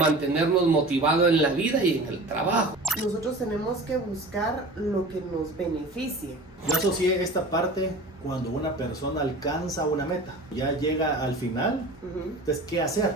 mantenernos motivados en la vida y en el trabajo. Nosotros tenemos que buscar lo que nos beneficie. Yo asocié esta parte cuando una persona alcanza una meta, ya llega al final, entonces, ¿qué hacer?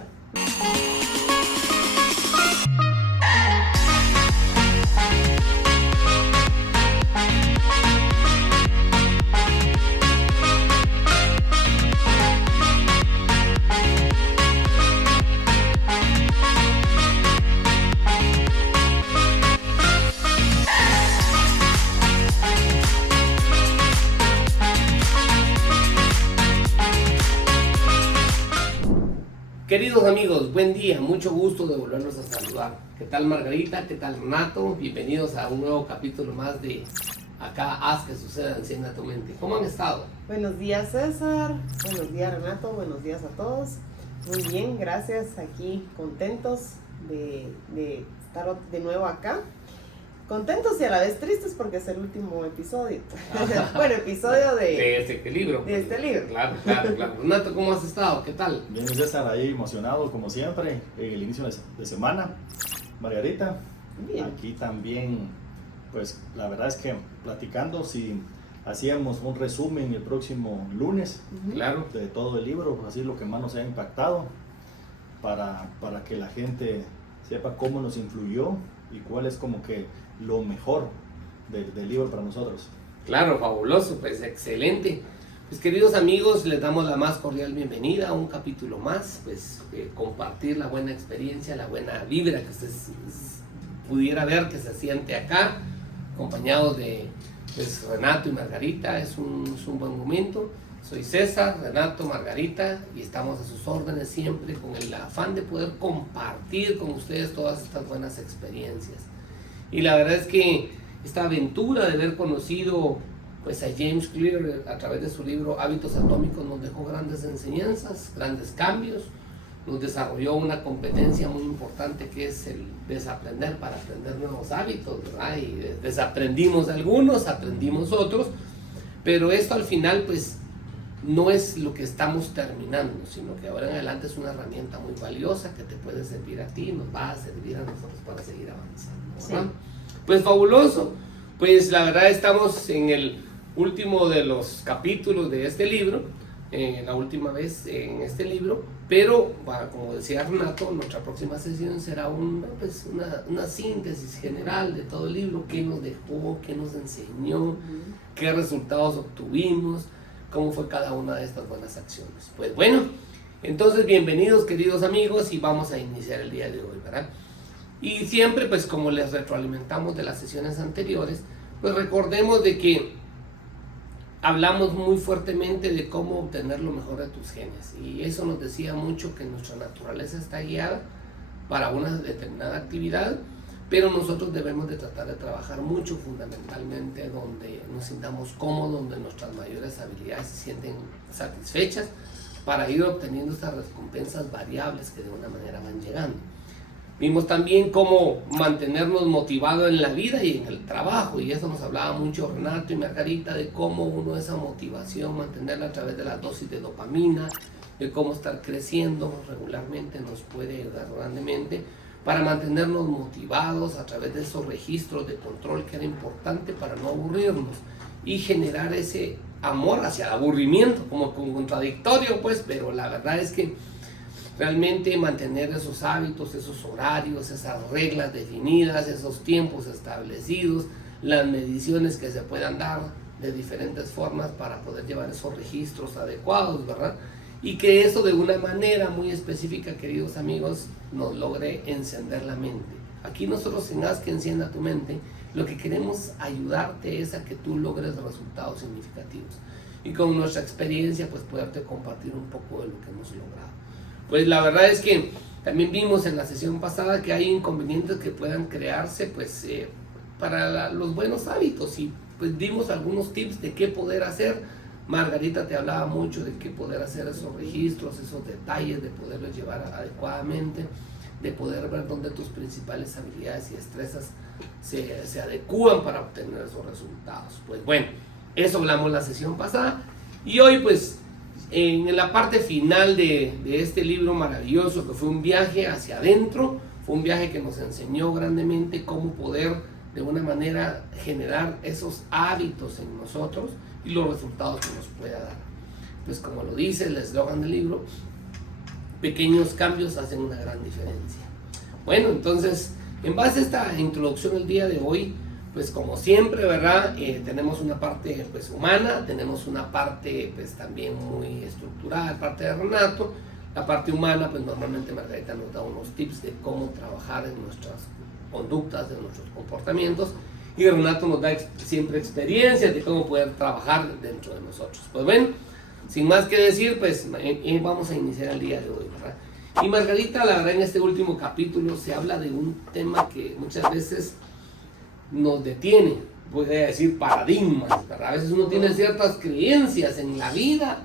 Queridos amigos, buen día, mucho gusto de volverlos a saludar. ¿Qué tal Margarita? ¿Qué tal Renato? Bienvenidos a un nuevo capítulo más de Acá haz que suceda, encienda tu mente. ¿Cómo han estado? Buenos días César, buenos días Renato, buenos días a todos. Muy bien, gracias, aquí contentos de estar de nuevo acá. Contentos y a la vez tristes porque es el último episodio. Bueno, episodio de este libro. De este libro. Claro. Renato, ¿cómo has estado? ¿Qué tal? Bien, César, ahí emocionado como siempre en el inicio de semana. Margarita, Bien. Aquí también, pues la verdad es que platicando si hacíamos un resumen el próximo lunes Claro. de todo el libro, así lo que más nos ha impactado, para que la gente sepa cómo nos influyó y cuál es como que lo mejor del libro para nosotros. Claro, fabuloso, pues excelente. Pues queridos amigos, les damos la más cordial bienvenida a un capítulo más, pues compartir la buena experiencia, la buena vibra que usted pudiera ver que se siente acá, acompañados de pues, Renato y Margarita. Es un buen momento. Soy César, Renato, Margarita y estamos a sus órdenes siempre con el afán de poder compartir con ustedes todas estas buenas experiencias. Y la verdad es que esta aventura de haber conocido pues, a James Clear a través de su libro Hábitos Atómicos nos dejó grandes enseñanzas, grandes cambios, nos desarrolló una competencia muy importante que es el desaprender para aprender nuevos hábitos, ¿verdad? Y desaprendimos algunos, aprendimos otros, pero esto al final pues no es lo que estamos terminando, sino que ahora en adelante es una herramienta muy valiosa que te puede servir a ti, nos va a servir a nosotros para seguir avanzando, ¿verdad? Sí. Pues fabuloso, pues la verdad estamos en el último de los capítulos de este libro, la última vez en este libro, pero como decía Renato, nuestra próxima sesión será una síntesis general de todo el libro, qué nos dejó, qué nos enseñó, qué resultados obtuvimos, cómo fue cada una de estas buenas acciones. Pues bueno, entonces bienvenidos queridos amigos y vamos a iniciar el día de hoy, ¿verdad? Y siempre pues como les retroalimentamos de las sesiones anteriores, pues recordemos de que hablamos muy fuertemente de cómo obtener lo mejor de tus genes y eso nos decía mucho que nuestra naturaleza está guiada para una determinada actividad, pero nosotros debemos de tratar de trabajar mucho fundamentalmente donde nos sintamos cómodos, donde nuestras mayores habilidades se sienten satisfechas para ir obteniendo estas recompensas variables que de una manera van llegando. Vimos también cómo mantenernos motivados en la vida y en el trabajo, y eso nos hablaba mucho Renato y Margarita, de cómo uno esa motivación, mantenerla a través de la dosis de dopamina, de cómo estar creciendo regularmente nos puede ayudar grandemente para mantenernos motivados a través de esos registros de control que era importante para no aburrirnos y generar ese amor hacia el aburrimiento, como contradictorio pues, pero la verdad es que realmente mantener esos hábitos, esos horarios, esas reglas definidas, esos tiempos establecidos, las mediciones que se puedan dar de diferentes formas para poder llevar esos registros adecuados, ¿verdad? Y que eso de una manera muy específica, queridos amigos, nos logre encender la mente. Aquí nosotros en Haz que encienda tu mente, lo que queremos ayudarte es a que tú logres resultados significativos. Y con nuestra experiencia, pues poderte compartir un poco de lo que hemos logrado. Pues la verdad es que también vimos en la sesión pasada que hay inconvenientes que puedan crearse pues para los buenos hábitos y pues dimos algunos tips de qué poder hacer. Margarita te hablaba mucho de qué poder hacer esos registros, esos detalles, de poderlos llevar adecuadamente, de poder ver dónde tus principales habilidades y destrezas se adecúan para obtener esos resultados. Pues bueno, eso hablamos la sesión pasada y hoy pues en la parte final de este libro maravilloso que fue un viaje hacia adentro, Fue un viaje que nos enseñó grandemente cómo poder de una manera generar esos hábitos en nosotros y los resultados que nos pueda dar. Pues como lo dice el eslogan del libro, pequeños cambios hacen una gran diferencia. Bueno, entonces, en base a esta introducción el día de hoy, pues como siempre, ¿verdad? Tenemos una parte pues humana, tenemos una parte pues también muy estructurada, parte de Renato. La parte humana, pues normalmente Margarita nos da unos tips de cómo trabajar en nuestras conductas, en nuestros comportamientos, y Renato nos da siempre experiencias de cómo poder trabajar dentro de nosotros. Pues bueno, sin más que decir, pues vamos a iniciar el día de hoy, ¿verdad? Y Margarita, la verdad, en este último capítulo se habla de un tema que muchas veces nos detiene, voy a decir paradigmas, ¿verdad? A veces uno tiene ciertas creencias en la vida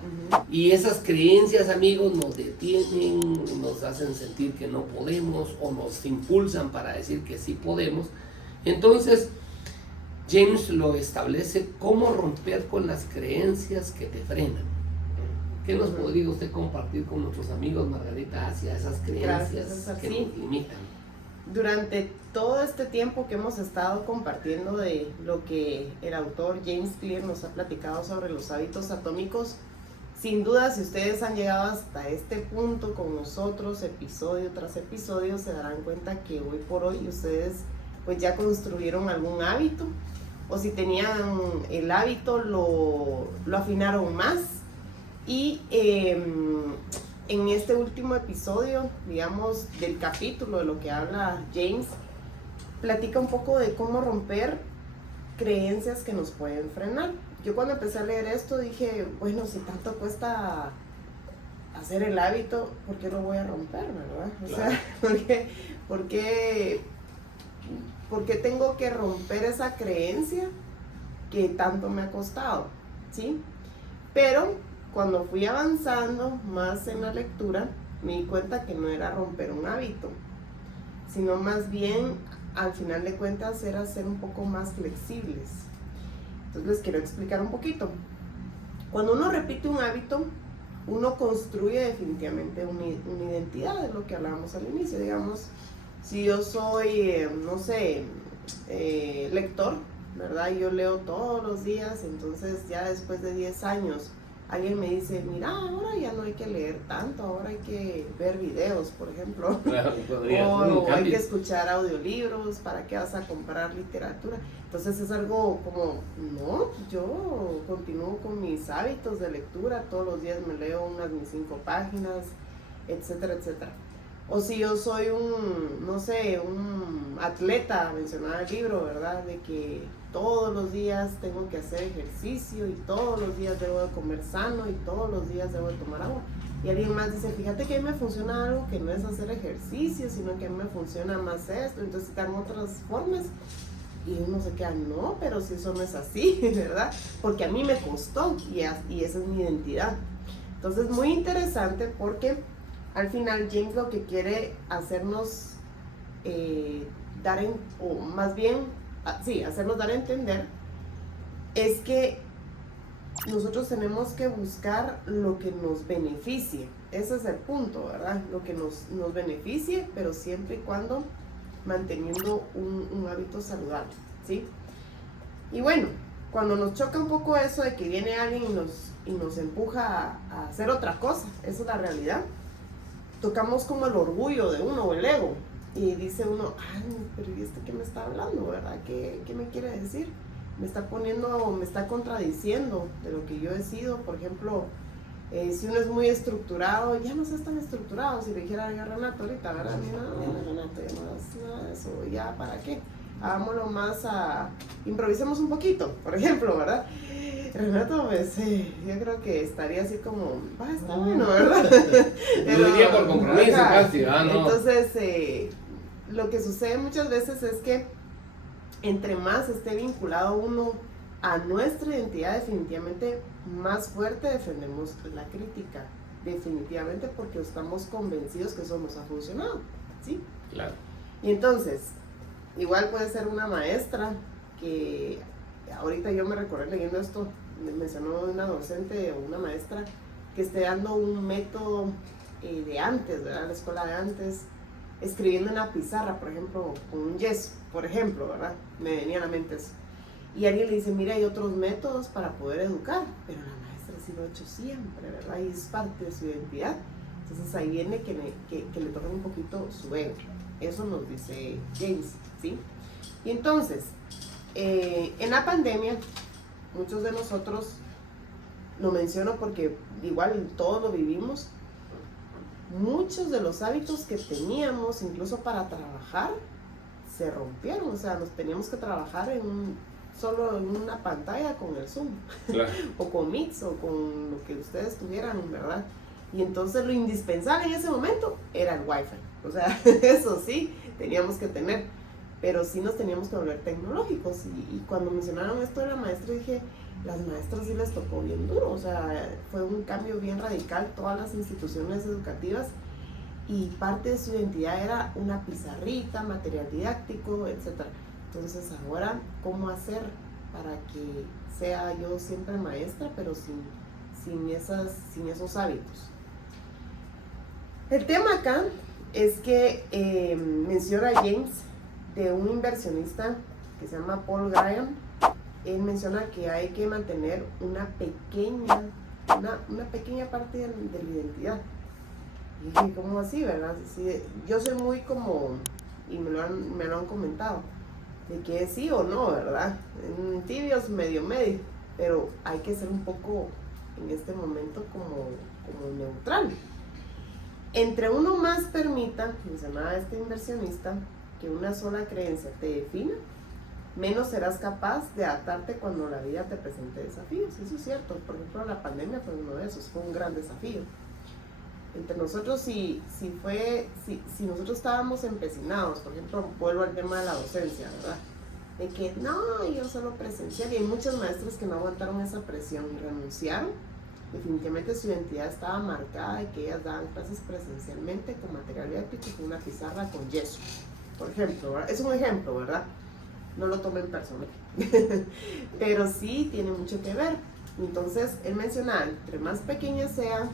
y esas creencias, amigos, nos detienen, nos hacen sentir que no podemos o nos impulsan para decir que sí podemos. Entonces, James lo establece, cómo romper con las creencias que te frenan. ¿Qué nos podría usted compartir con nuestros amigos, Margarita, hacia esas creencias que nos limitan? Durante todo este tiempo que hemos estado compartiendo de lo que el autor James Clear nos ha platicado sobre los hábitos atómicos, sin duda, si ustedes han llegado hasta este punto con nosotros, episodio tras episodio, se darán cuenta que hoy por hoy ustedes pues ya construyeron algún hábito, o si tenían el hábito lo afinaron más. Y en este último episodio, digamos, del capítulo de lo que habla James, platica un poco de cómo romper creencias que nos pueden frenar. Yo cuando empecé a leer esto dije, bueno, si tanto cuesta hacer el hábito, ¿por qué lo voy a romper, verdad? O Claro. sea, ¿por qué tengo que romper esa creencia que tanto me ha costado? ¿Sí? Pero cuando fui avanzando más en la lectura, me di cuenta que no era romper un hábito, sino más bien, al final de cuentas, era ser un poco más flexibles. Entonces les quiero explicar un poquito. Cuando uno repite un hábito, uno construye definitivamente una identidad, de lo que hablábamos al inicio. Digamos, si yo soy, no sé, lector, ¿verdad? Yo leo todos los días, entonces ya después de 10 años, alguien me dice, mira, ahora ya no hay que leer tanto, ahora hay que ver videos, por ejemplo. Claro, o hay que escuchar audiolibros, ¿para qué vas a comprar literatura? Entonces es algo como, no, yo continúo con mis hábitos de lectura, todos los días me leo mis 5 páginas, etcétera, etcétera. O si yo soy un atleta, mencionaba el libro, ¿verdad? De que todos los días tengo que hacer ejercicio y todos los días debo de comer sano y todos los días debo de tomar agua. Y alguien más dice, fíjate que a mí me funciona algo que no es hacer ejercicio, sino que a mí me funciona más esto, entonces están otras formas. Y uno se queda, no, pero si eso no es así, ¿verdad? Porque a mí me costó y esa es mi identidad. Entonces, muy interesante porque al final James lo que quiere hacernos hacernos dar a entender es que nosotros tenemos que buscar lo que nos beneficie. Ese es el punto, ¿verdad? Lo que nos beneficie, pero siempre y cuando manteniendo un hábito saludable, ¿sí? Y bueno, cuando nos choca un poco eso de que viene alguien y nos empuja a hacer otra cosa, esa es la realidad, tocamos como el orgullo de uno o el ego y dice uno, ay, pero ¿y este qué me está hablando, verdad? ¿Qué me quiere decir? Me está contradiciendo de lo que yo he sido. Por ejemplo, si uno es muy estructurado, ya no seas tan estructurado. Si le dijera a Renato ahorita, ¿verdad? No, Renato, ya no es nada de eso, ¿ya para qué? Hagámoslo más improvisemos un poquito, por ejemplo, ¿verdad? Renato, pues, yo creo que estaría así como, está bueno, ¿verdad? Lo diría por compromiso, casi, ¿no? Entonces, lo que sucede muchas veces es que entre más esté vinculado uno a nuestra identidad, definitivamente más fuerte defendemos la crítica, definitivamente, porque estamos convencidos que eso nos ha funcionado, ¿sí? Claro. Y entonces, igual puede ser una maestra que ahorita yo me recordé leyendo esto, me mencionó una docente o una maestra que esté dando un método de antes, ¿verdad? La escuela de antes, escribiendo en una pizarra, por ejemplo, con un yeso, por ejemplo, ¿verdad? Me venía a la mente eso. Y alguien le dice, mira, hay otros métodos para poder educar, pero la maestra sí lo ha hecho siempre, ¿verdad? Y es parte de su identidad. Entonces ahí viene que le toca un poquito su ego. Eso nos dice James, ¿sí? Y entonces, en la pandemia, muchos de nosotros, lo menciono porque igual todos lo vivimos, muchos de los hábitos que teníamos, incluso para trabajar, se rompieron. O sea, nos teníamos que trabajar solo en una pantalla con el Zoom, Claro. o con Meets, o con lo que ustedes tuvieran, ¿verdad? Y entonces lo indispensable en ese momento era el Wi-Fi. O sea, eso sí, teníamos que tener, pero sí nos teníamos que volver tecnológicos. Y cuando mencionaron esto de la maestra, dije, las maestras sí les tocó bien duro. O sea, fue un cambio bien radical, todas las instituciones educativas, y parte de su identidad era una pizarrita, material didáctico, etc. Entonces ahora, ¿cómo hacer para que sea yo siempre maestra, pero sin esos hábitos? El tema acá es que menciona James de un inversionista que se llama Paul Graham. Él menciona que hay que mantener una pequeña parte de la identidad. Y dije, ¿cómo así, verdad? Sí, yo soy muy como, y me lo han comentado, de que es sí o no, ¿verdad? En tibios, medio, pero hay que ser un poco, en este momento, como neutral. Entre uno más permita, mencionaba este inversionista, que una sola creencia te defina, menos serás capaz de adaptarte cuando la vida te presente desafíos. Eso es cierto. Por ejemplo, la pandemia fue uno de esos, fue un gran desafío. Entre nosotros, si nosotros estábamos empecinados, por ejemplo, vuelvo al tema de la docencia, ¿verdad? De que no, yo solo presencial, y hay muchos maestros que no aguantaron esa presión y renunciaron. Definitivamente su identidad estaba marcada de que ellas daban clases presencialmente con material didáctico y con una pizarra con yeso, por ejemplo, ¿verdad? Es un ejemplo, ¿verdad? No lo tomen personal, pero sí tiene mucho que ver. Entonces, él mencionaba, entre más pequeña sea,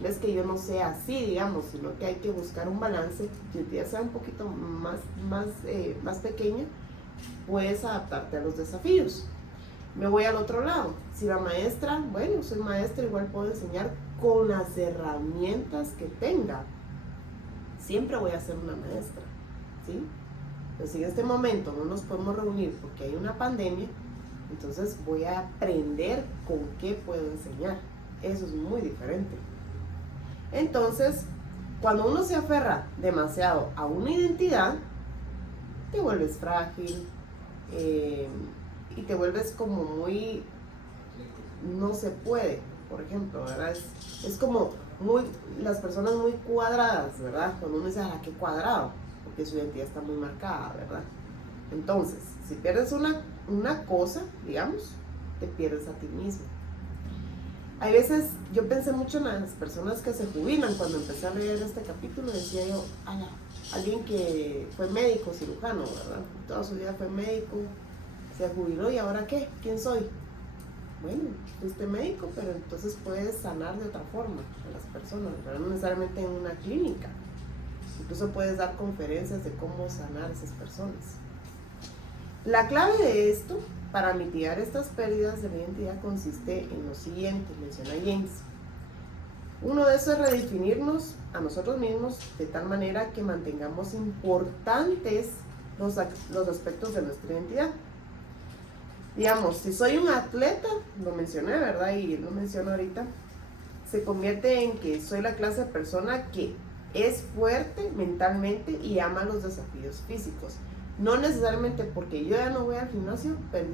no es que yo no sea así, digamos, sino que hay que buscar un balance. Si tu identidad sea un poquito más pequeña, puedes adaptarte a los desafíos. Me voy al otro lado. Si la maestra, bueno, soy maestra, igual puedo enseñar con las herramientas que tenga. Siempre voy a ser una maestra, ¿sí? Pero si en este momento no nos podemos reunir porque hay una pandemia, entonces voy a aprender con qué puedo enseñar. Eso es muy diferente. Entonces, cuando uno se aferra demasiado a una identidad, te vuelves frágil, y te vuelves como muy, no se puede, por ejemplo, ¿verdad? Es como las personas muy cuadradas, ¿verdad? Cuando uno dice, ah, qué cuadrado, porque su identidad está muy marcada, ¿verdad? Entonces, si pierdes una cosa, digamos, te pierdes a ti mismo. Hay veces, yo pensé mucho en las personas que se jubilan. Cuando empecé a leer este capítulo, decía yo, alguien que fue médico, cirujano, ¿verdad? Toda su vida fue médico, se jubiló, ¿y ahora qué? ¿Quién soy? Bueno, fuiste médico, pero entonces puedes sanar de otra forma a las personas, ¿verdad? No necesariamente en una clínica. Incluso puedes dar conferencias de cómo sanar a esas personas. La clave de esto, para mitigar estas pérdidas de la identidad, consiste en lo siguiente, menciona James. Uno de esos es redefinirnos a nosotros mismos de tal manera que mantengamos importantes los aspectos de nuestra identidad. Digamos, si soy un atleta, lo mencioné, ¿verdad? Y lo menciono ahorita, se convierte en que soy la clase de persona que es fuerte mentalmente y ama los desafíos físicos. No necesariamente porque yo ya no voy al gimnasio, pero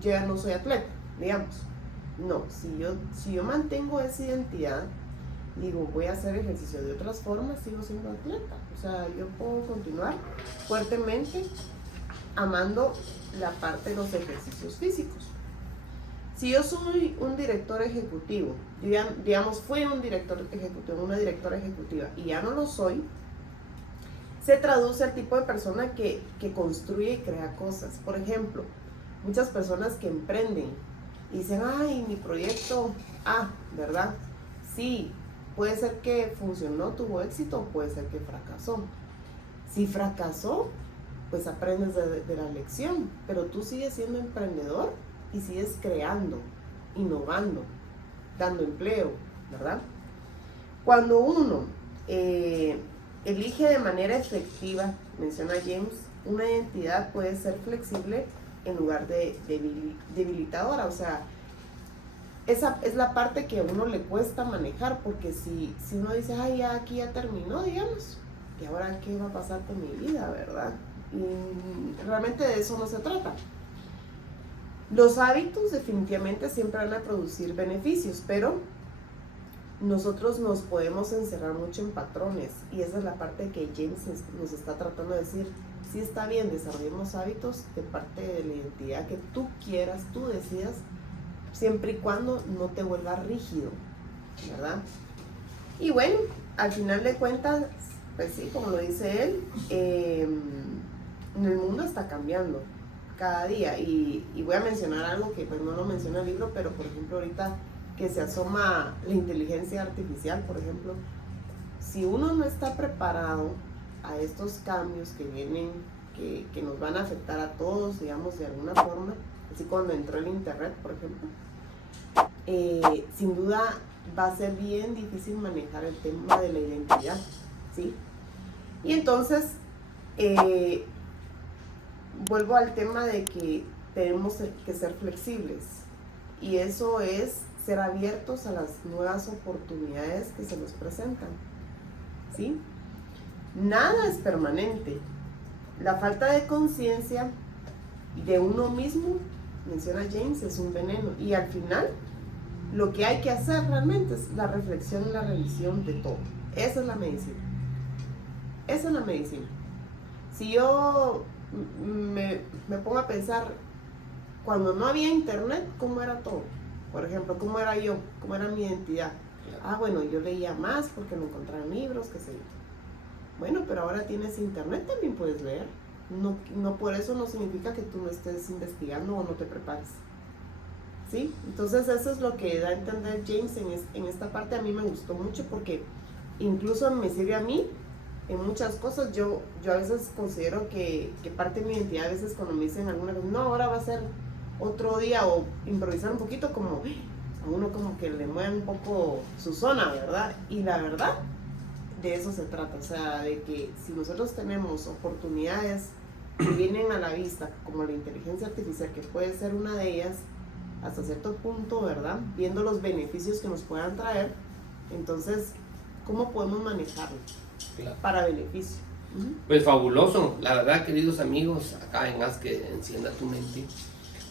yo ya no soy atleta, digamos. No, si yo mantengo esa identidad, digo, voy a hacer ejercicio de otras formas, sigo siendo atleta. O sea, yo puedo continuar fuertemente amando la parte de los ejercicios físicos. Si yo soy un director ejecutivo, yo ya, digamos, fui un director ejecutivo, una directora ejecutiva, y ya no lo soy, se traduce al tipo de persona que construye y crea cosas. Por ejemplo, muchas personas que emprenden y dicen, ay, mi proyecto ¿verdad? Sí, puede ser que funcionó, tuvo éxito, o puede ser que fracasó. Si fracasó, pues aprendes de la lección, pero tú sigues siendo emprendedor y sigues creando, innovando, dando empleo, ¿verdad? Cuando uno elige de manera efectiva, menciona James, una identidad puede ser flexible en lugar de debilitadora, o sea, esa es la parte que a uno le cuesta manejar, porque si uno dice, ay, ya aquí ya terminó, digamos, ¿y ahora qué va a pasar con mi vida, verdad? Y realmente de eso no se trata. Los hábitos definitivamente siempre van a producir beneficios, pero nosotros nos podemos encerrar mucho en patrones, y esa es la parte que James nos está tratando de decir. Sí está bien, desarrollemos hábitos de parte de la identidad que tú quieras, tú decidas, siempre y cuando no te vuelva rígido, ¿verdad? Y bueno, al final de cuentas, pues sí, como lo dice él, el mundo está cambiando cada día, y voy a mencionar algo que pues no lo menciona el libro, pero por ejemplo ahorita que se asoma la inteligencia artificial, por ejemplo, si uno no está preparado a estos cambios que vienen, que nos van a afectar a todos, digamos, de alguna forma, así cuando entró el internet, por ejemplo, sin duda va a ser bien difícil manejar el tema de la identidad, ¿sí? Y entonces, vuelvo al tema de que tenemos que ser flexibles, y eso es ser abiertos a las nuevas oportunidades que se nos presentan, ¿sí? Nada es permanente. La falta de conciencia de uno mismo, menciona James, es un veneno, y al final lo que hay que hacer realmente es la reflexión y la revisión de todo. Esa es la medicina. Esa es la medicina. Si yo me pongo a pensar, cuando no había internet, ¿cómo era todo? Por ejemplo, ¿cómo era yo? ¿Cómo era mi identidad? Ah, bueno, yo leía más porque no encontraba libros, qué sé yo. Bueno, pero ahora tienes internet, también puedes leer. No por eso no significa que tú no estés investigando o no te prepares. ¿Sí? Entonces eso es lo que da a entender James en esta parte. A mí me gustó mucho porque incluso me sirve a mí en muchas cosas. Yo a veces considero que parte de mi identidad, a veces cuando me dicen alguna cosa, no, ahora va a ser otro día, o improvisar un poquito, como a uno como que le mueve un poco su zona, ¿verdad? Y la verdad, de eso se trata, o sea, de que si nosotros tenemos oportunidades que vienen a la vista, como la inteligencia artificial, que puede ser una de ellas, hasta cierto punto, ¿verdad? Viendo los beneficios que nos puedan traer, entonces, ¿cómo podemos manejarlo? Claro. Para beneficio. Pues fabuloso, la verdad, queridos amigos, acá en Haz que Encienda Tu Mente,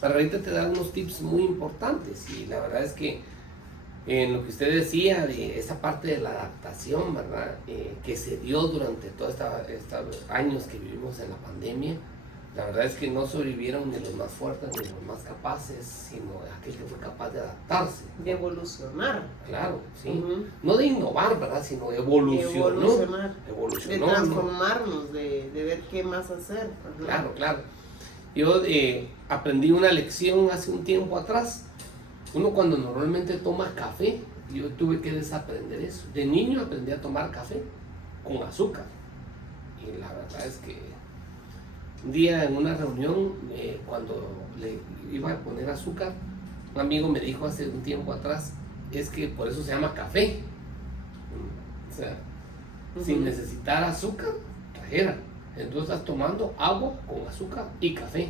para ahorita te dar unos tips muy importantes, y la verdad es que en lo que usted decía de esa parte de la adaptación, ¿verdad? Que se dio durante todos estos años que vivimos en la pandemia, la verdad es que no sobrevivieron ni los más fuertes ni los más capaces, sino aquel que fue capaz de adaptarse. De evolucionar. Claro, sí. No de innovar, ¿verdad? Sino de evolucionar. De transformarnos, de ver qué más hacer. Claro, claro. Yo aprendí una lección hace un tiempo atrás. Uno cuando normalmente toma café, yo tuve que desaprender eso. De niño aprendí a tomar café con azúcar. Y la verdad es que un día en una reunión, cuando le iba a poner azúcar, un amigo me dijo hace un tiempo atrás, es que por eso se llama café. O sea, sin necesitar azúcar, trajera. Entonces estás tomando agua con azúcar y café.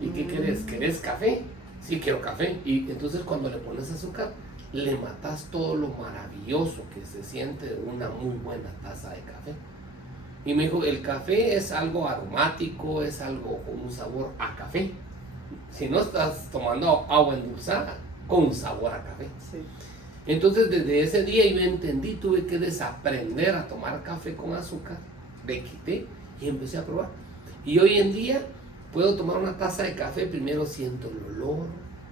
¿Y qué querés? ¿Querés café? Sí, quiero café. Y entonces cuando le pones azúcar, le matas todo lo maravilloso que se siente de una muy buena taza de café. Y me dijo, el café es algo aromático, es algo con un sabor a café. Si no estás tomando agua endulzada, con sabor a café. Sí. Entonces desde ese día yo entendí, tuve que desaprender a tomar café con azúcar, le quité y empecé a probar. Y hoy en día puedo tomar una taza de café, primero siento el olor,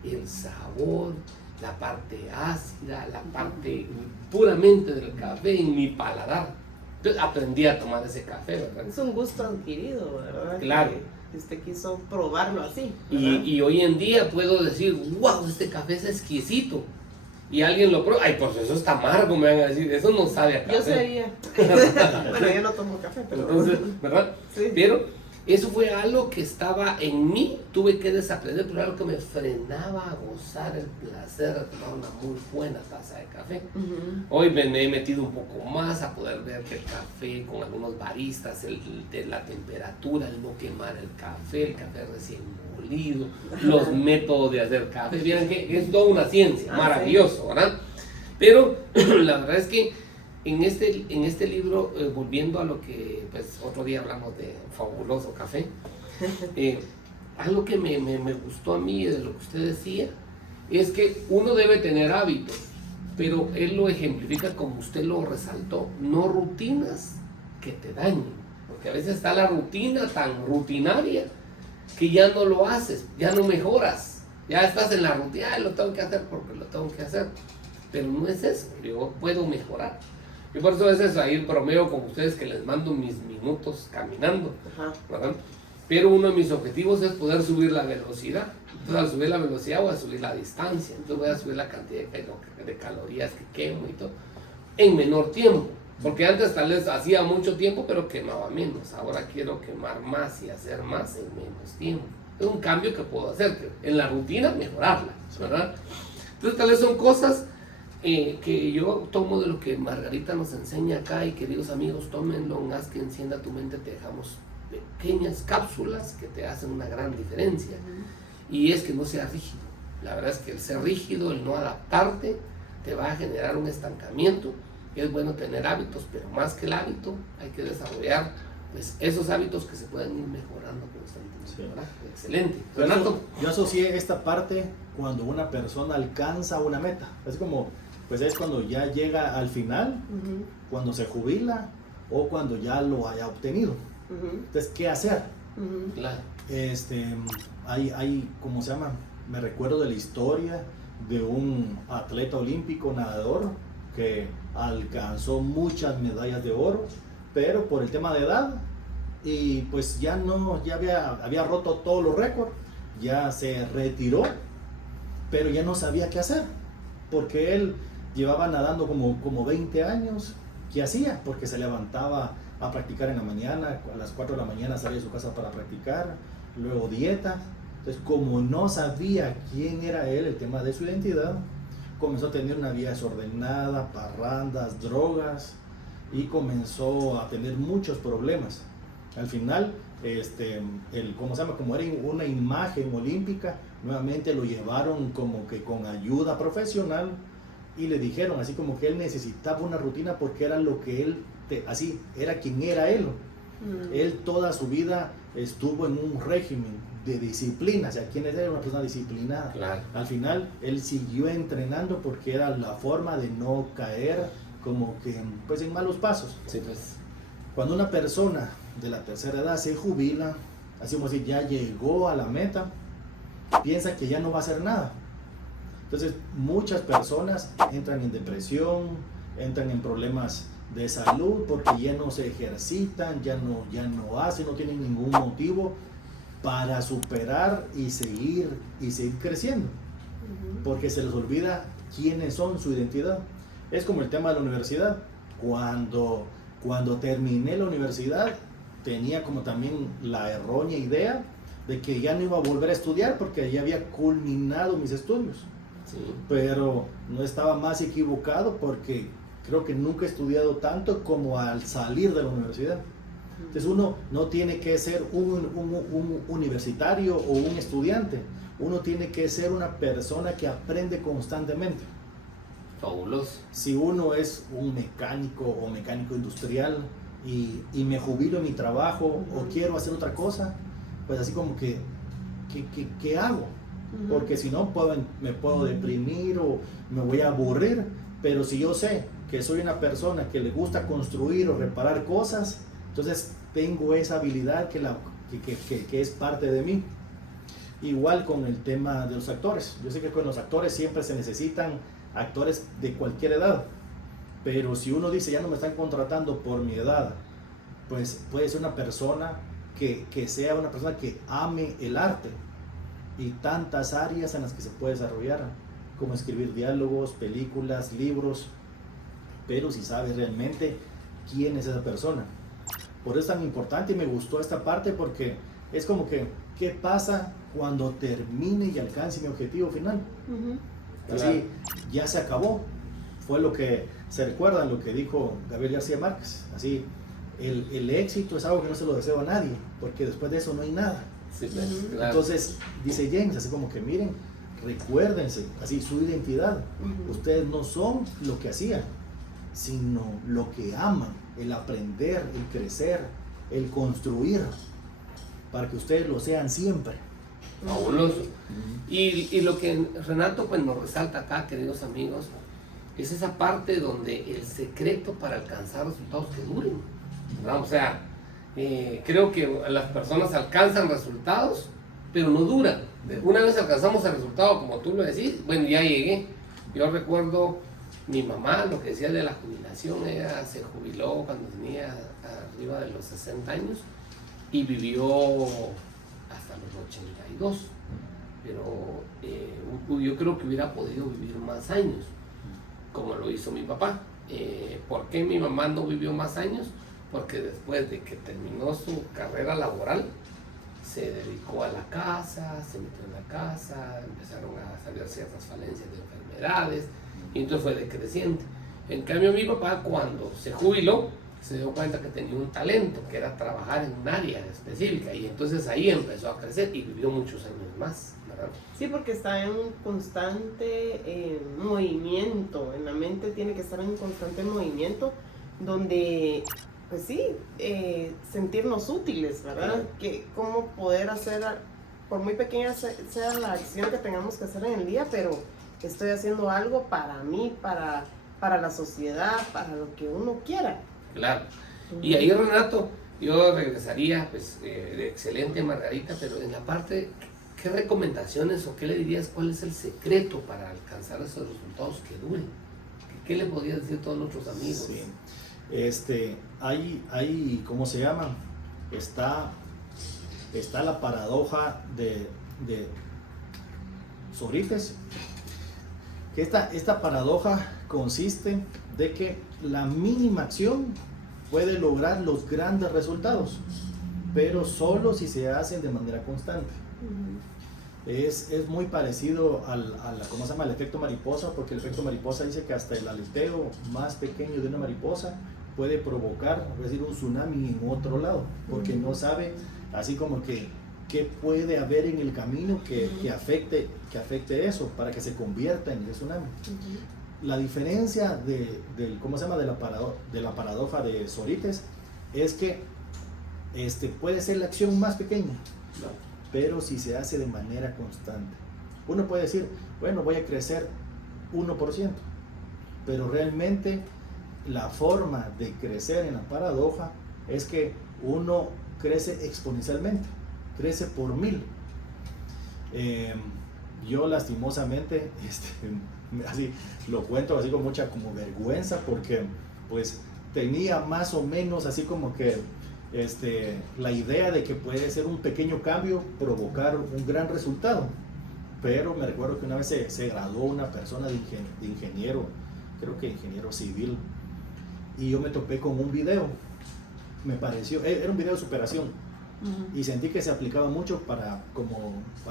el sabor, la parte ácida, la parte puramente del café en mi paladar. Entonces aprendí a tomar ese café, ¿verdad? Es un gusto adquirido, ¿verdad? Claro. Que usted quiso probarlo así. Y hoy en día puedo decir, wow, este café es exquisito. y alguien lo prueba, ay, pues eso está amargo, me van a decir, eso no sabe a café. Yo sería. Bueno, yo no tomo café, pero... Entonces, ¿verdad? Sí. Pero eso fue algo que estaba en mí, tuve que desaprender, pero algo que me frenaba a gozar el placer de tomar una muy buena taza de café. Hoy me he metido un poco más a poder ver que el café con algunos baristas, la temperatura, el no quemar el café recién molido, los métodos de hacer café. Vieron que es toda una ciencia, maravilloso, ¿verdad? Pero la verdad es que en este libro, volviendo a lo que pues otro día hablamos de fabuloso café, algo que me gustó a mí de lo que usted decía, es que uno debe tener hábitos, pero él lo ejemplifica como usted lo resaltó, no rutinas que te dañen, porque a veces está la rutina tan rutinaria que ya no lo haces, ya no mejoras, ya estás en la rutina, lo tengo que hacer porque lo tengo que hacer, pero no es eso, yo puedo mejorar. Y por eso es eso, ahí bromeo con ustedes que les mando mis minutos caminando, ¿verdad? Pero uno de mis objetivos es poder subir la velocidad. Entonces al subir la velocidad voy a subir la distancia, entonces voy a subir la cantidad de calorías que quemo y todo, en menor tiempo. Porque antes tal vez hacía mucho tiempo pero quemaba menos, ahora quiero quemar más y hacer más en menos tiempo. Es un cambio que puedo hacer, que en la rutina mejorarla, ¿verdad? Entonces tal vez son cosas que yo tomo de lo que Margarita nos enseña acá, y queridos amigos, tómenlo, haz que encienda tu mente, te dejamos pequeñas cápsulas que te hacen una gran diferencia. Y es que no sea rígido. La verdad es que el ser rígido, el no adaptarte, te va a generar un estancamiento. Es bueno tener hábitos, pero más que el hábito, hay que desarrollar pues esos hábitos que se pueden ir mejorando constantemente, ¿verdad? Excelente. Renato. Yo asocié esta parte cuando una persona alcanza una meta. Es como, pues es cuando ya llega al final, cuando se jubila o cuando ya lo haya obtenido. Entonces, ¿qué hacer? Claro. Hay, ¿cómo se llama? Me recuerdo de la historia de un atleta olímpico, nadador, que alcanzó muchas medallas de oro, pero por el tema de edad, y pues ya había roto todos los récords, ya se retiró, pero ya no sabía qué hacer, porque él llevaba nadando como 20 años. ¿Qué hacía? Porque se levantaba a practicar en la mañana, a las 4 de la mañana salía de su casa para practicar, luego dieta. Entonces, como no sabía quién era él, el tema de su identidad, comenzó a tener una vida desordenada, parrandas, drogas, y comenzó a tener muchos problemas. Al final, como era una imagen olímpica, nuevamente lo llevaron como que con ayuda profesional, y le dijeron así como que él necesitaba una rutina porque era lo que él, así, era quien era él. Él toda su vida estuvo en un régimen de disciplina, o sea, quien era una persona disciplinada. Claro. Al final, él siguió entrenando porque era la forma de no caer como que pues en malos pasos. Sí, pues. Cuando una persona de la tercera edad se jubila, así como si ya llegó a la meta, piensa que ya no va a hacer nada. Entonces muchas personas entran en depresión, entran en problemas de salud porque ya no se ejercitan, ya no hacen, no tienen ningún motivo para superar y seguir creciendo, porque se les olvida quiénes son, su identidad. Es como el tema de la universidad. Cuando terminé la universidad tenía como también la errónea idea de que ya no iba a volver a estudiar porque ya había culminado mis estudios. Sí. Pero no estaba más equivocado porque creo que nunca he estudiado tanto como al salir de la universidad. Entonces uno no tiene que ser un universitario o un estudiante, uno tiene que ser una persona que aprende constantemente. Fabuloso. Si uno es un mecánico o mecánico industrial y me jubilo en mi trabajo o quiero hacer otra cosa, pues así como que ¿qué hago? Porque si no me puedo deprimir o me voy a aburrir. Pero si yo sé que soy una persona que le gusta construir o reparar cosas, entonces tengo esa habilidad que es parte de mí. Igual con el tema de los actores. Yo sé que con los actores siempre se necesitan actores de cualquier edad, pero si uno dice ya no me están contratando por mi edad, pues puede ser una persona que sea una persona que ame el arte y tantas áreas en las que se puede desarrollar. cómo escribir diálogos, películas, libros, pero si sabes realmente quién es esa persona. Por eso es tan importante y me gustó esta parte porque es como que, ¿qué pasa cuando termine y alcance mi objetivo final? Así, Claro. ya se acabó. Fue lo que se recuerda, lo que dijo Gabriel García Márquez. Así, el éxito es algo que no se lo deseo a nadie, porque después de eso no hay nada. Sí, pues, claro. Entonces, dice James, así como que miren, recuérdense, así su identidad. Ustedes no son lo que hacían, sino lo que aman, el aprender, el crecer, el construir, para que ustedes lo sean siempre. Fabuloso. Y lo que Renato pues, nos resalta acá, queridos amigos, es esa parte donde el secreto para alcanzar resultados que duren, ¿verdad? O sea, creo que las personas alcanzan resultados, pero no duran. Una vez alcanzamos el resultado, como tú lo decís, bueno, ya llegué. Yo recuerdo mi mamá, lo que decía de la jubilación, ella se jubiló cuando tenía arriba de los 60 años y vivió hasta los 82, pero yo creo que hubiera podido vivir más años, como lo hizo mi papá. ¿Por qué mi mamá no vivió más años? Porque después de que terminó su carrera laboral, se dedicó a la casa, se metió en la casa, empezaron a salir ciertas falencias de enfermedades, y entonces fue decreciente. En cambio, mi papá, cuando se jubiló, se dio cuenta que tenía un talento, que era trabajar en un área específica, y entonces ahí empezó a crecer y vivió muchos años más, ¿verdad? Sí, porque está en un constante movimiento, en la mente tiene que estar en un constante movimiento, donde, pues sí, sentirnos útiles, ¿verdad? Claro. Que cómo poder hacer, por muy pequeña sea la acción que tengamos que hacer en el día, pero estoy haciendo algo para mí, para la sociedad, para lo que uno quiera. Claro. Y ahí, Renato, yo regresaría, pues, excelente, Margarita, pero en la parte, ¿qué recomendaciones o qué le dirías, cuál es el secreto para alcanzar esos resultados que duren? ¿Qué le podrías decir a todos nuestros amigos? Sí. Hay, ¿cómo se llama? Está la paradoja de Sócrates, que esta paradoja consiste de que la mínima acción puede lograr los grandes resultados, pero solo si se hacen de manera constante. Es muy parecido ¿cómo se llama? Al efecto mariposa, porque el efecto mariposa dice que hasta el aleteo más pequeño de una mariposa puede provocar, es decir, un tsunami en otro lado, porque no sabe, así como que qué puede haber en el camino que afecte eso para que se convierta en el tsunami. La diferencia ¿cómo se llama? de la paradoja de Sócrates es que puede ser la acción más pequeña, pero si se hace de manera constante. Uno puede decir, bueno, voy a crecer 1%, pero realmente la forma de crecer en la paradoja es que uno crece exponencialmente, crece por 1000. Yo lastimosamente, así lo cuento así con mucha como vergüenza, porque pues tenía más o menos así como que la idea de que puede ser un pequeño cambio provocar un gran resultado. Pero me recuerdo que una vez se graduó una persona de ingeniero, creo que ingeniero civil, y yo me topé con un video, me pareció, era un video de superación, y sentí que se aplicaba mucho para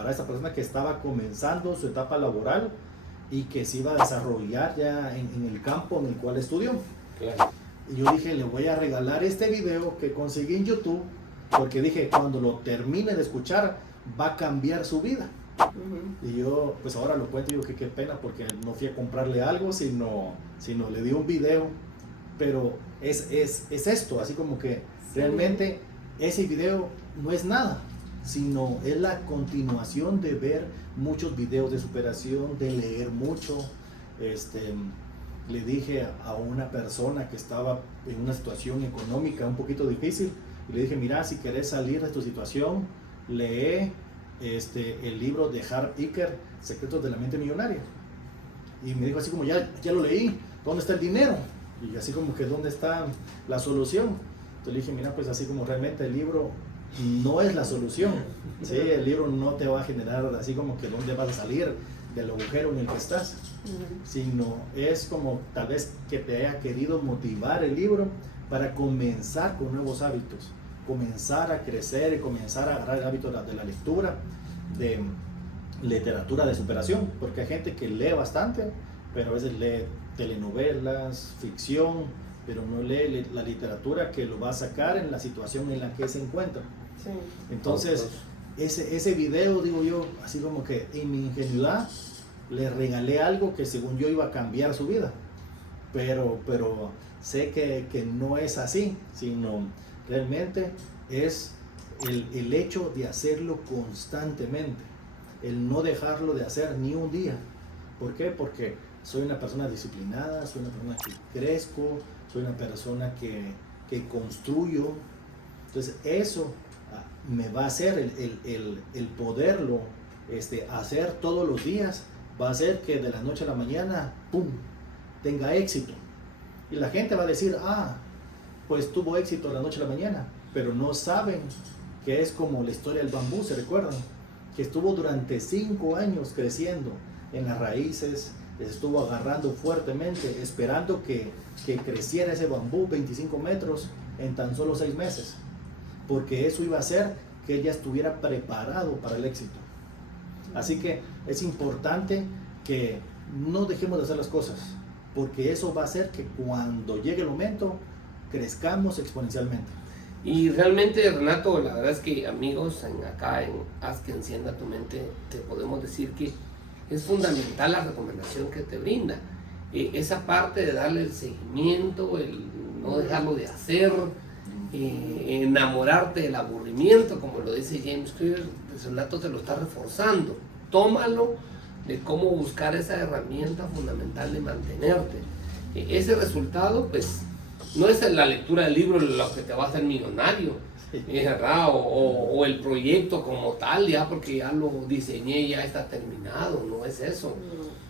esta persona que estaba comenzando su etapa laboral y que se iba a desarrollar ya en el campo en el cual estudió. Claro. Y yo dije, le voy a regalar este video que conseguí en YouTube, porque dije, cuando lo termine de escuchar, va a cambiar su vida. Y yo, pues ahora lo cuento y digo que qué pena, porque no fui a comprarle algo, sino le di un video. Pero es esto, así como que realmente ese video no es nada, sino es la continuación de ver muchos videos de superación, de leer mucho. Le dije a una persona que estaba en una situación económica un poquito difícil, y le dije, mira, si querés salir de tu situación, lee el libro de Harv Eker, Secretos de la Mente Millonaria. Y me dijo así como, ya lo leí, ¿dónde está el dinero? Y así como que, ¿dónde está la solución? Entonces le dije, mira, pues así como realmente el libro no es la solución, ¿sí? El libro no te va a generar así como que dónde vas a salir del agujero en el que estás, sino es como tal vez que te haya querido motivar el libro para comenzar con nuevos hábitos, comenzar a crecer y comenzar a agarrar el hábito de la lectura, de literatura de superación, porque hay gente que lee bastante, pero a veces lee telenovelas, ficción, pero no lee la literatura que lo va a sacar en la situación en la que se encuentra. Sí. Entonces, ese video, digo yo, así como que en mi ingenuidad le regalé algo que según yo iba a cambiar su vida, pero sé que no es así, sino realmente es el hecho de hacerlo constantemente, el no dejarlo de hacer ni un día. ¿Por qué? Porque soy una persona disciplinada, soy una persona que crezco, soy una persona que construyo. Entonces eso me va a hacer el poderlo hacer todos los días, va a hacer que de la noche a la mañana, ¡pum!, tenga éxito. Y la gente va a decir, pues tuvo éxito de la noche a la mañana, pero no saben que es como la historia del bambú, ¿se recuerdan? Que estuvo durante 5 años creciendo en las raíces, estuvo agarrando fuertemente, esperando que creciera ese bambú 25 metros en tan solo 6 meses, porque eso iba a hacer que él ya estuviera preparado para el éxito. Así que es importante que no dejemos de hacer las cosas, porque eso va a hacer que cuando llegue el momento crezcamos exponencialmente. Y realmente, Renato, la verdad es que, amigos, acá en Haz que encienda tu mente, te podemos decir que es fundamental la recomendación que te brinda. Esa parte de darle el seguimiento, el no dejarlo de hacer, enamorarte del aburrimiento, como lo dice James Clear, el Renato te lo está reforzando. Tómalo de cómo buscar esa herramienta fundamental de mantenerte. Ese resultado, pues, no es la lectura del libro lo que te va a hacer millonario, ¿verdad? O el proyecto como tal, ya porque ya lo diseñé, ya está terminado, no es eso,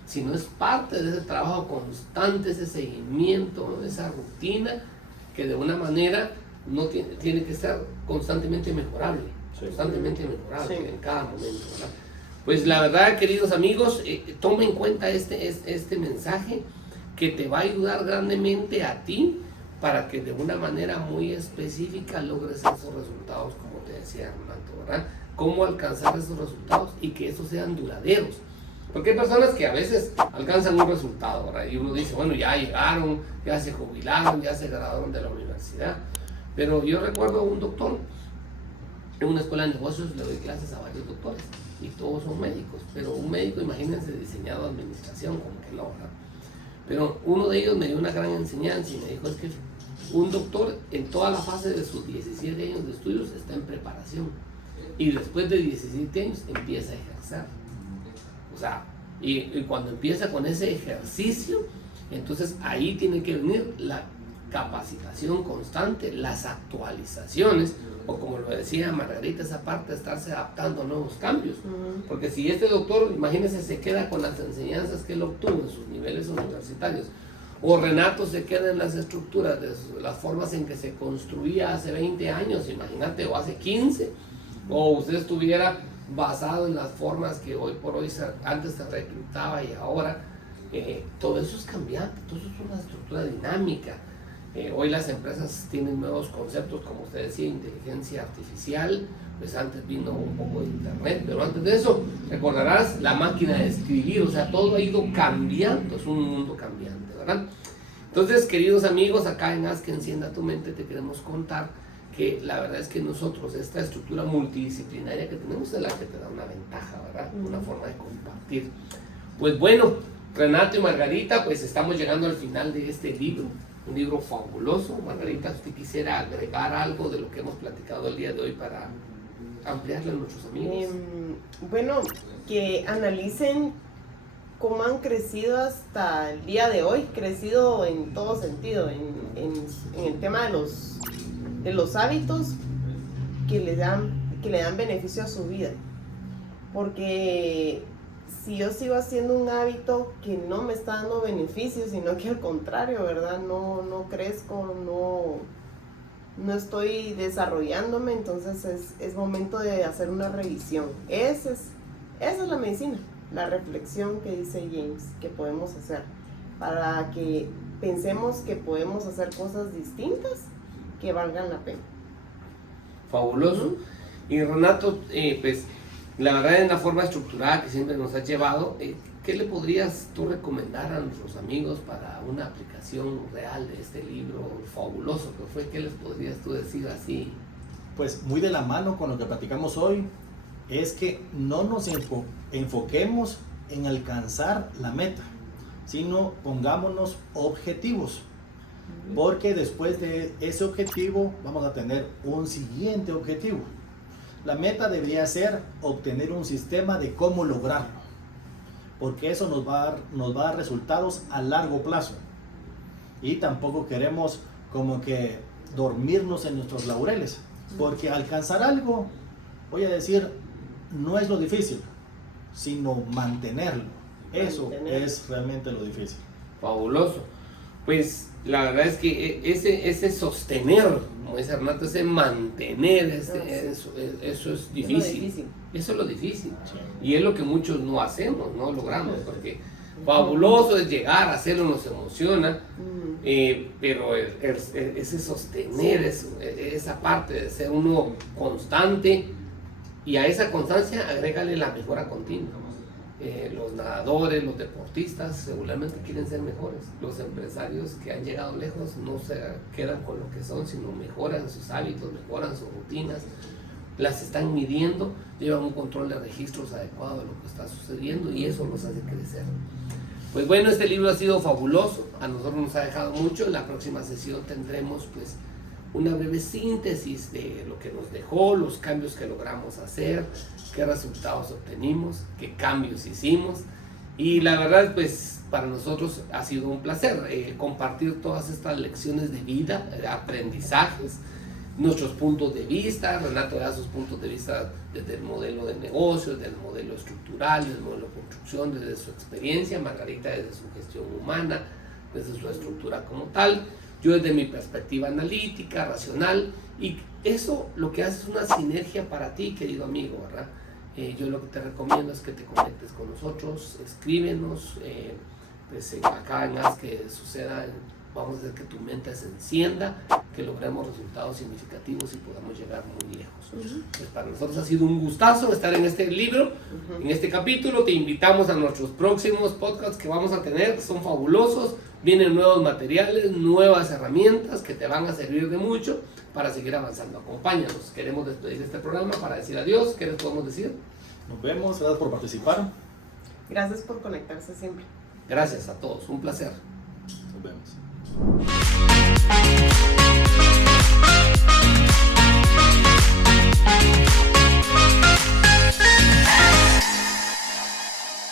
sino es parte de ese trabajo constante, ese seguimiento, esa rutina que de una manera no tiene que ser constantemente mejorable, constantemente mejorable en cada momento, ¿verdad? Pues la verdad, queridos amigos, toma en cuenta este mensaje que te va a ayudar grandemente a ti para que de una manera muy específica logres esos resultados, como te decía Armando, ¿verdad? Cómo alcanzar esos resultados y que esos sean duraderos. Porque hay personas que a veces alcanzan un resultado, ¿verdad? Y uno dice, bueno, ya llegaron, ya se jubilaron, ya se graduaron de la universidad. Pero yo recuerdo a un doctor, en una escuela de negocios le doy clases a varios doctores y todos son médicos, pero un médico, imagínense, diseñado administración, como que no, ¿verdad? Pero uno de ellos me dio una gran enseñanza y me dijo, es que un doctor en toda la fase de sus 17 años de estudios está en preparación y después de 17 años empieza a ejercer. O sea, y cuando empieza con ese ejercicio, entonces ahí tiene que venir la capacitación constante, las actualizaciones, o como lo decía Margarita, esa parte de estarse adaptando a nuevos cambios. Porque si este doctor, imagínense, se queda con las enseñanzas que él obtuvo en sus niveles universitarios, o Renato se queda en las estructuras de las formas en que se construía hace 20 años, imagínate, o hace 15, o usted estuviera basado en las formas que hoy por hoy antes se reclutaba y ahora, todo eso es cambiante, todo eso es una estructura dinámica. Hoy las empresas tienen nuevos conceptos, como usted decía, inteligencia artificial, pues antes vino un poco de internet, pero antes de eso, recordarás la máquina de escribir, o sea, todo ha ido cambiando, es un mundo cambiante, ¿verdad? Entonces, queridos amigos, acá en Haz que encienda tu mente te queremos contar que la verdad es que nosotros, esta estructura multidisciplinaria que tenemos es la que te da una ventaja, ¿verdad? Una forma de compartir. Pues bueno, Renato y Margarita, pues estamos llegando al final de este libro. Un libro fabuloso. Margarita, ¿usted quisiera agregar algo de lo que hemos platicado el día de hoy para ampliarle a nuestros amigos? Bueno, que analicen cómo han crecido hasta el día de hoy, crecido en todo sentido, en el tema de los hábitos que le dan beneficio a su vida. Porque si yo sigo haciendo un hábito que no me está dando beneficios, sino que al contrario, ¿verdad? No crezco, no estoy desarrollándome, entonces es momento de hacer una revisión. Esa es la medicina. la reflexión que dice James que podemos hacer para que pensemos que podemos hacer cosas distintas que valgan la pena. Fabuloso. Y Renato, pues la verdad en la forma estructurada que siempre nos has llevado, ¿qué le podrías tú recomendar a nuestros amigos para una aplicación real de este libro fabuloso que fue? ¿Qué les podrías tú decir así? Pues muy de la mano con lo que platicamos hoy, es que no nos enfoquemos en alcanzar la meta, sino pongámonos objetivos, porque después de ese objetivo vamos a tener un siguiente objetivo. La meta debería ser obtener un sistema de cómo lograrlo, porque eso nos va a dar resultados a largo plazo. Y tampoco queremos como que dormirnos en nuestros laureles, porque alcanzar algo, voy a decir, no es lo difícil, sino mantenerlo. Eso es realmente lo difícil. Fabuloso. Pues la verdad es que ese sostener, como dice Renato, ese mantener, eso es difícil. Eso es lo difícil. Y es lo que muchos no hacemos, no logramos, porque fabuloso es llegar a hacerlo, nos emociona, pero ese sostener, esa parte de ser uno constante, y a esa constancia agrégale la mejora continua. Los nadadores, los deportistas seguramente quieren ser mejores. Los empresarios que han llegado lejos no se quedan con lo que son, sino mejoran sus hábitos, mejoran sus rutinas, las están midiendo, llevan un control de registros adecuado de lo que está sucediendo y eso los hace crecer. Pues bueno, este libro ha sido fabuloso, a nosotros nos ha dejado mucho. En la próxima sesión tendremos pues una breve síntesis de lo que nos dejó, los cambios que logramos hacer, qué resultados obtenimos, qué cambios hicimos. Y la verdad, pues para nosotros ha sido un placer compartir todas estas lecciones de vida, aprendizajes, nuestros puntos de vista. Renato da sus puntos de vista desde el modelo de negocio, desde el modelo estructural, desde el modelo de construcción, desde su experiencia. Margarita desde su gestión humana, desde su estructura como tal. Yo desde mi perspectiva analítica, racional, y eso lo que hace es una sinergia para ti, querido amigo, ¿verdad? Yo lo que te recomiendo es que te conectes con nosotros, escríbenos, pues acá en Haz que Suceda, vamos a hacer que tu mente se encienda, que logremos resultados significativos y podamos llegar muy lejos. Pues para nosotros ha sido un gustazo estar en este libro, en este capítulo. Te invitamos a nuestros próximos podcasts que vamos a tener, que son fabulosos. Vienen nuevos materiales, nuevas herramientas que te van a servir de mucho para seguir avanzando. Acompáñanos. Queremos despedir este programa para decir adiós. ¿Qué les podemos decir? Nos vemos, gracias por participar. Gracias por conectarse siempre. Gracias a todos, un placer. Nos vemos.